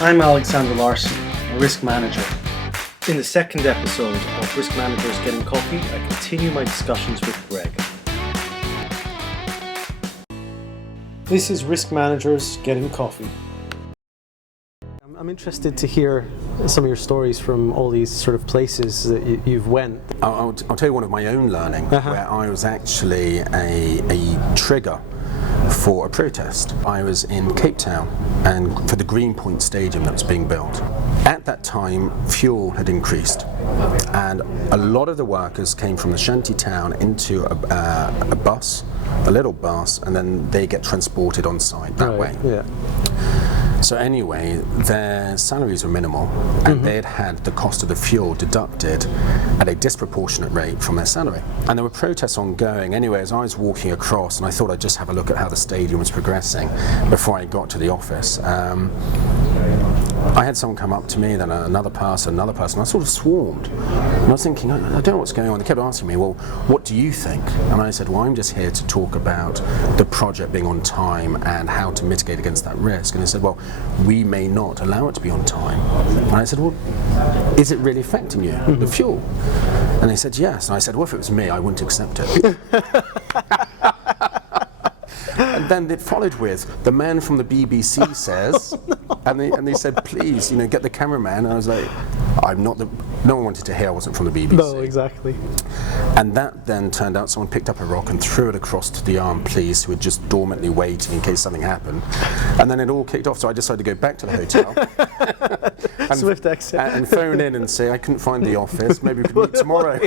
I'm Alexander Larson, a risk manager. In the second episode of Risk Managers Getting Coffee, I continue my discussions with Greg. This is Risk Managers Getting Coffee. I'm interested to hear some of your stories from all these sort of places that you've went. I'll tell you one of my own learning, where I was actually a trigger for a protest. I was in Cape Town and for the Greenpoint Stadium that was being built. At that time, fuel had increased, and a lot of the workers came from the shanty town into a bus, a little bus, and then they get transported on site that way. Yeah. So anyway, their salaries were minimal, and they had the cost of the fuel deducted at a disproportionate rate from their salary. And there were protests ongoing. Anyway, as I was walking across, and I thought I'd just have a look at how the stadium was progressing before I got to the office, I had someone come up to me, then another person. I sort of swarmed. And I was thinking, I don't know what's going on. They kept asking me, well, what do you think? And I said, well, I'm just here to talk about the project being on time and how to mitigate against that risk. And they said, well, we may not allow it to be on time. And I said, well, is it really affecting you, the fuel? And they said, yes. And I said, well, if it was me, I wouldn't accept it. And then it followed with, the man from the BBC says, and they said, please, get the cameraman. And I was like, no one wanted to hear I wasn't from the BBC. No, exactly. And that then turned out someone picked up a rock and threw it across to the armed police, who were just dormantly waiting in case something happened. And then it all kicked off, so I decided to go back to the hotel. And Swift exit. And phone in and say, I couldn't find the office, maybe we could meet tomorrow.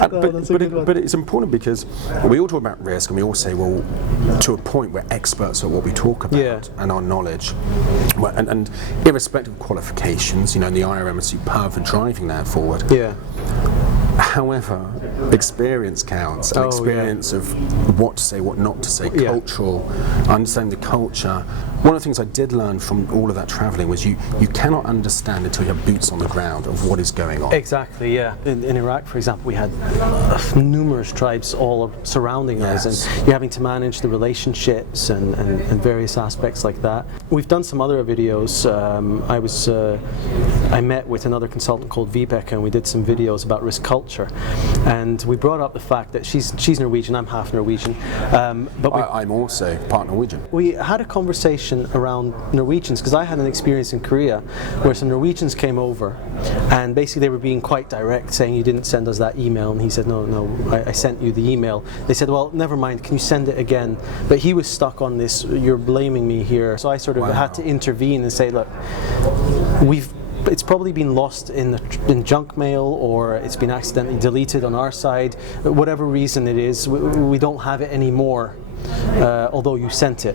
But it's important because we all talk about risk, and we all say, well, to a point we're experts at what we talk about and our knowledge. And irrespective of qualifications, the IRM is superb for driving that forward. Yeah. However, experience counts, and experience of what to say, what not to say, cultural, understanding the culture. One of the things I did learn from all of that travelling was you cannot understand until you have boots on the ground of what is going on. Exactly, yeah. In Iraq, for example, we had numerous tribes all surrounding us, and you're having to manage the relationships and various aspects like that. We've done some other videos. I met with another consultant called Vibeke, and we did some videos about risk culture. And we brought up the fact that she's Norwegian, I'm half Norwegian. But I'm also part Norwegian. We had a conversation around Norwegians, because I had an experience in Korea where some Norwegians came over, and basically they were being quite direct, saying, you didn't send us that email. And he said, no, I sent you the email. They said, well, never mind, can you send it again? But he was stuck on this, you're blaming me here. So I sort of had to intervene and say, look, it's probably been lost in junk mail, or it's been accidentally deleted on our side. Whatever reason it is, we don't have it anymore, although you sent it.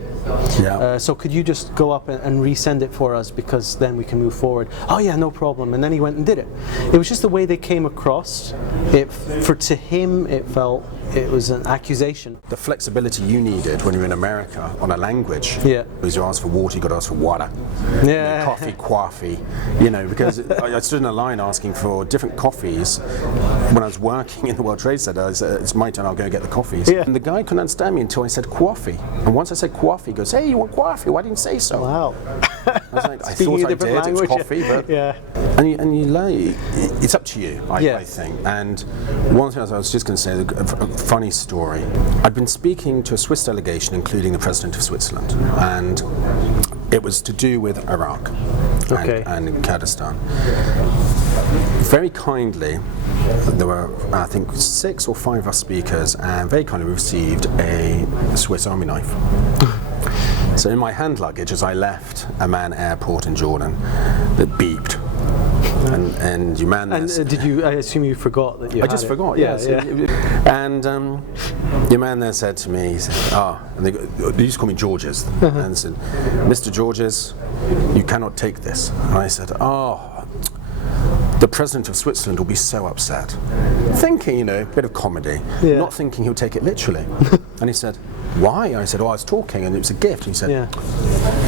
Yeah. So could you just go up and resend it for us, because then we can move forward? Oh yeah, no problem. And then he went and did it. It was just the way they came across. To him, it felt it was an accusation. The flexibility you needed when you were in America on a language, because you asked for water, you got to ask for water. Coffee, coffee, because I stood in a line asking for different coffees when I was working in the World Trade Center. I said, it's my turn, I'll go get the coffees. Yeah. And the guy couldn't understand me until I said coffee. And once I said coffee, he goes, hey, you want coffee? Why didn't you say so? Wow. I was like, I thought I did, language. It was coffee, but... Yeah. And you learn, it's up to you, I think. And one thing I was just going to say, a funny story. I'd been speaking to a Swiss delegation, including the President of Switzerland, and it was to do with Iraq and Kurdistan. Very kindly, there were, I think, 6 or 5 of us speakers, and very kindly we received a Swiss Army knife. So in my hand luggage, as I left Amman Airport in Jordan, it beeped. And your man there. And did you? I assume you forgot that you. I just forgot. Yes. And your man there said to me, he said, and they used to call me Georges, and said, Mr. Georges, you cannot take this. And I said, the President of Switzerland will be so upset. Thinking, a bit of comedy, not thinking he'll take it literally. And he said, why? And I said, I was talking and it was a gift. And he said,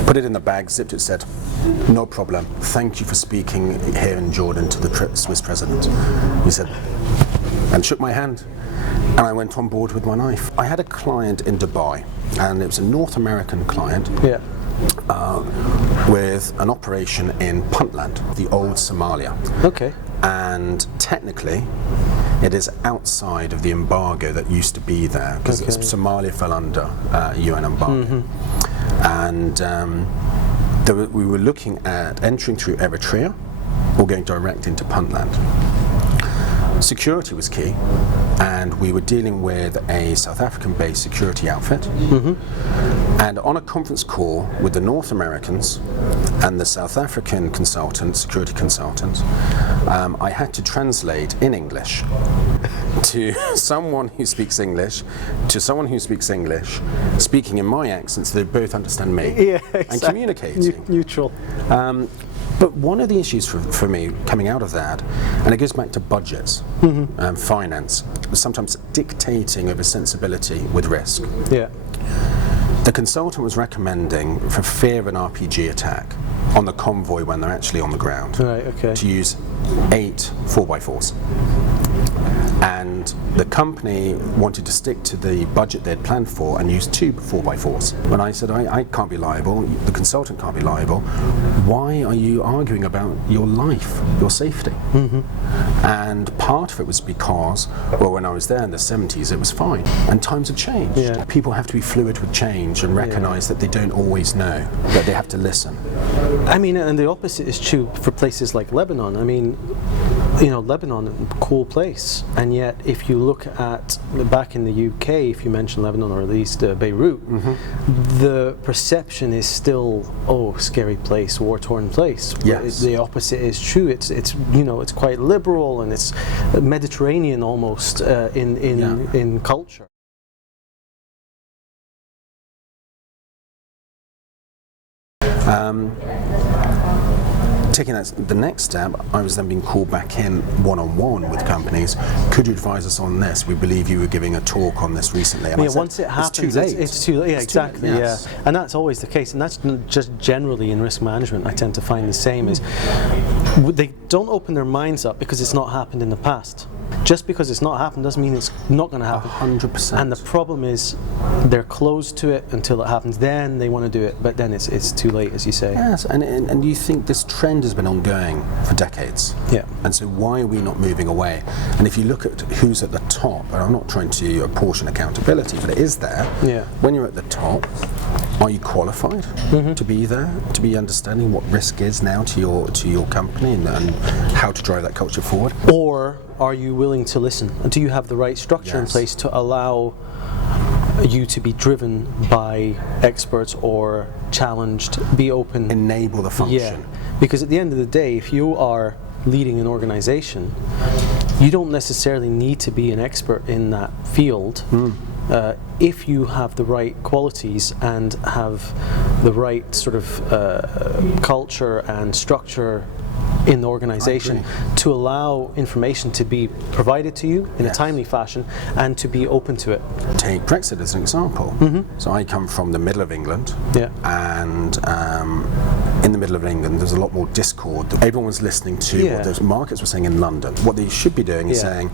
put it in the bag, zipped it, said, no problem. Thank you for speaking here in Jordan to the Swiss President. He said, and shook my hand. And I went on board with my knife. I had a client in Dubai, and it was a North American client. with an operation in Puntland, the old Somalia. Okay. And technically, it is outside of the embargo that used to be there, because Somalia fell under UN embargo. And we were looking at entering through Eritrea or going direct into Puntland. Security was key, and we were dealing with a South African-based security outfit. And on a conference call with the North Americans and the South African security consultants, I had to translate in English to someone who speaks English, to someone who speaks English, speaking in my accent so they both understand me, and communicating. Neutral. But one of the issues for me coming out of that, and it goes back to budgets and finance, sometimes dictating over sensibility with risk. Yeah. The consultant was recommending, for fear of an RPG attack on the convoy when they're actually on the ground, Right, okay. to use 8 4x4s. And the company wanted to stick to the budget they'd planned for and use 2 4x4s. When I said, I can't be liable, the consultant can't be liable, why are you arguing about your life, your safety? And part of it was because, well, when I was there in the 70s, it was fine. And times have changed. Yeah. People have to be fluid with change and recognize that they don't always know, that they have to listen. I mean, and the opposite is true for places like Lebanon. I mean, you know, Lebanon, a cool place, and yet if you look at back in the UK, if you mention Lebanon or at least Beirut, the perception is still, oh, scary place, war-torn place. Yes. The opposite is true. It's you know, it's quite liberal and it's Mediterranean almost in culture. Taking that the next step, I was then being called back in one-on-one with companies. Could you advise us on this? We believe you were giving a talk on this recently. And Yeah, I said, once it happens, it's too late. Yeah, exactly. Yes. Yeah, and that's always the case, and that's just generally in risk management. I tend to find the same is they don't open their minds up because it's not happened in the past. Just because it's not happened doesn't mean it's not going to happen. 100%. And the problem is they're closed to it until it happens. Then they want to do it, but then it's too late, as you say. Yes, and you think this trend has been ongoing for decades. Yeah. And so why are we not moving away? And if you look at who's at the top, and I'm not trying to apportion accountability, but it is there. Yeah. When you're at the top, are you qualified to be there, to be understanding what risk is now to your company and how to drive that culture forward? Or are you willing to listen? And do you have the right structure in place to allow you to be driven by experts or challenged, be open? Enable the function. Yeah, because at the end of the day, if you are leading an organization, you don't necessarily need to be an expert in that field. If you have the right qualities and have the right sort of culture and structure in the organization to allow information to be provided to you in a timely fashion and to be open to it. Take Brexit as an example. So I come from the middle of England, and in the middle of England there's a lot more discord. Everyone was listening to what those markets were saying in London. What they should be doing is saying,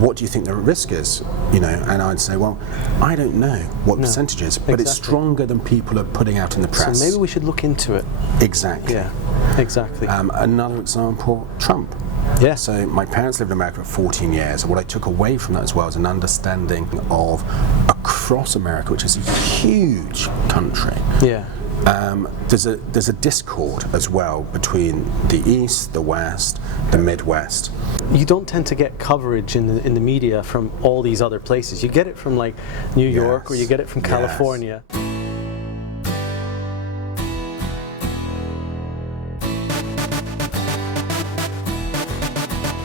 what do you think the risk is? You know, and I'd say, well, I don't know what percentage is, but it's stronger than people are putting out in the press. So maybe we should look into it. Exactly. Yeah, exactly. Another example, Trump. Yeah. So my parents lived in America for 14 years, and what I took away from that as well is an understanding of across America, which is a huge country. Yeah. There's a discord as well between the East, the West, the Midwest. You don't tend to get coverage in the media from all these other places. You get it from like New York, or you get it from California.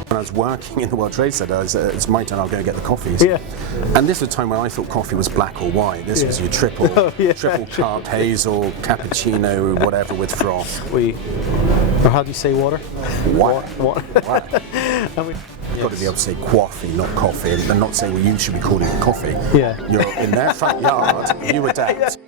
When I was working in the World Trade Center, it's my turn, I'll go get the coffees. Yeah. And this was a time when I thought coffee was black or white. This was your triple cup, hazel, cappuccino, whatever with froth. Or how do you say water? Water. Water. You've got to be able to say coffee, not coffee, and not say, well, you should be calling it coffee. Yeah. You're in their front yard, you adapt.